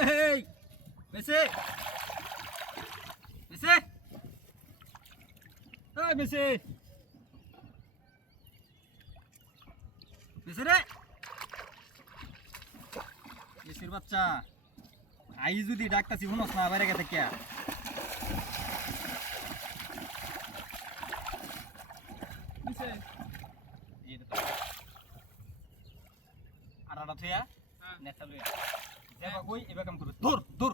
এই মেসে মেসে এই মেসে মেসে রে মেসির বাচ্চা আই যদি ডাকতাছি শুনস না বাইরে গেছে কে মেসে এই তো আড়াটা থিয়া নেতা লইয়া যাবা কই এবা কাম করু দূর দূর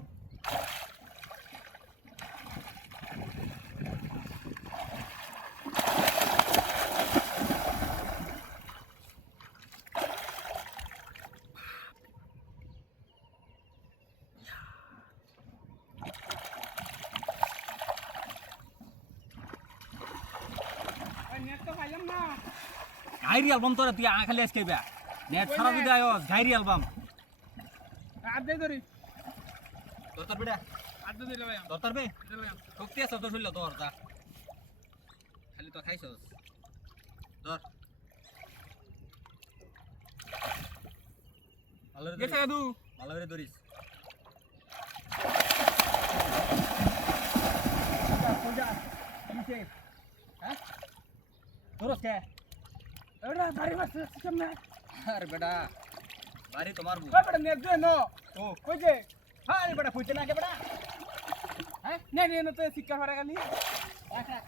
গাইরি অ্যালবাম তোরা তুই খালি আজকে বে নেট সারা দিতে আয়ো গাইরি অ্যালবাম আদে ধরি তোর বেটা আদে দিলে ভাই তোর বে শক্তি আছে তো শুনলো তোর তা খালি তো খাইছস ধর ভালো রে গেছে দাদু ভালো রে ধরিস পূজা কিসে হ্যাঁ তোরস কে এরা বাড়ি বাসে সামনে আরে বেটা বাড়ি তোমার বউ ওই বড় নে দে নো ও কই যে আরে বেটা ফুইতে না কে বেটা হ্যাঁ নে নে নো তো শিক্ষা ফারা গালি রাখ রাখ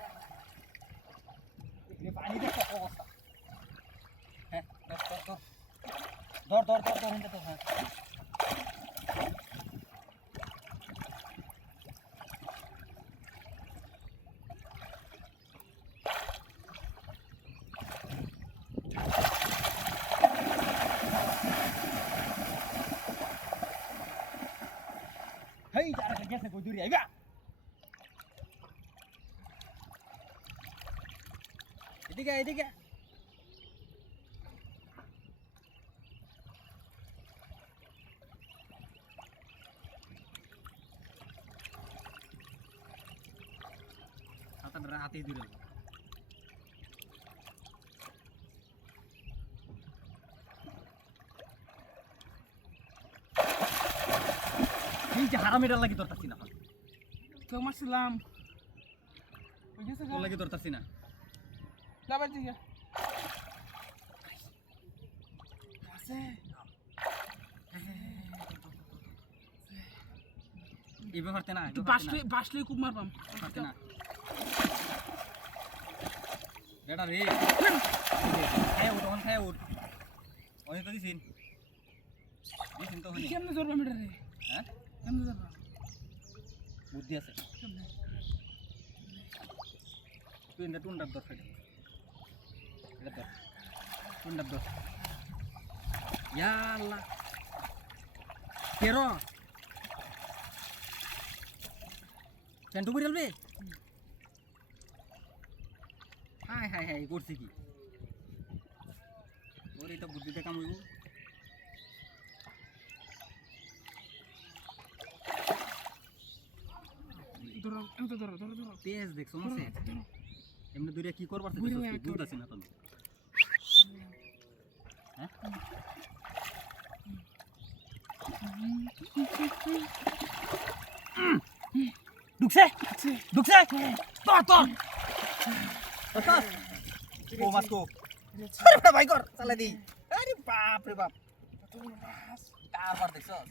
এই পানি দেখো অবস্থা হ্যাঁ ধর ধর ধর ধর হিন্দে তো হ্যাঁ হেই যারা গেছে কই দূরে আইবা এদিকে এদিকে হাতটা হাতেই দূরে এই যে হারামিরা লাগি ধরতাছি না তো মারছিলাম ওই গেছে তোর লাগি ধরতাছি না লাবাই দিকে আছে এই ব্যাপারতে না তো বাসলে খুব মারবাম পারতে না বেটা রে খায় উঠ ওখান খায় উঠ অনেক তো দিছিন দিছিন তো হনি কেমনে ধরবা মিটার রে হ্যাঁ কেমনে ধরবা বুদ্ধি আছে কেমনে তুই ইন্দা টুন্ডার দর ফেলে এটা দর টুন্ডার দর ইয়া আল্লাহ কেরো চেন্টু করে আলবে হাই হাই হাই করছি কি ওর এটা বুদ্ধিতে কাম হইব ধরো এত ধরো ধরো ধরো তেজ দেখছো মাসে এমনি দূরে কি করবার বুঝতাছি না তুমি হ্যাঁ ঢুকছে ঢুকছে তোর তোর ও মাসকো আরে ভাই কর চালা দি আরে বাপ রে বাপ কারবার দেখছস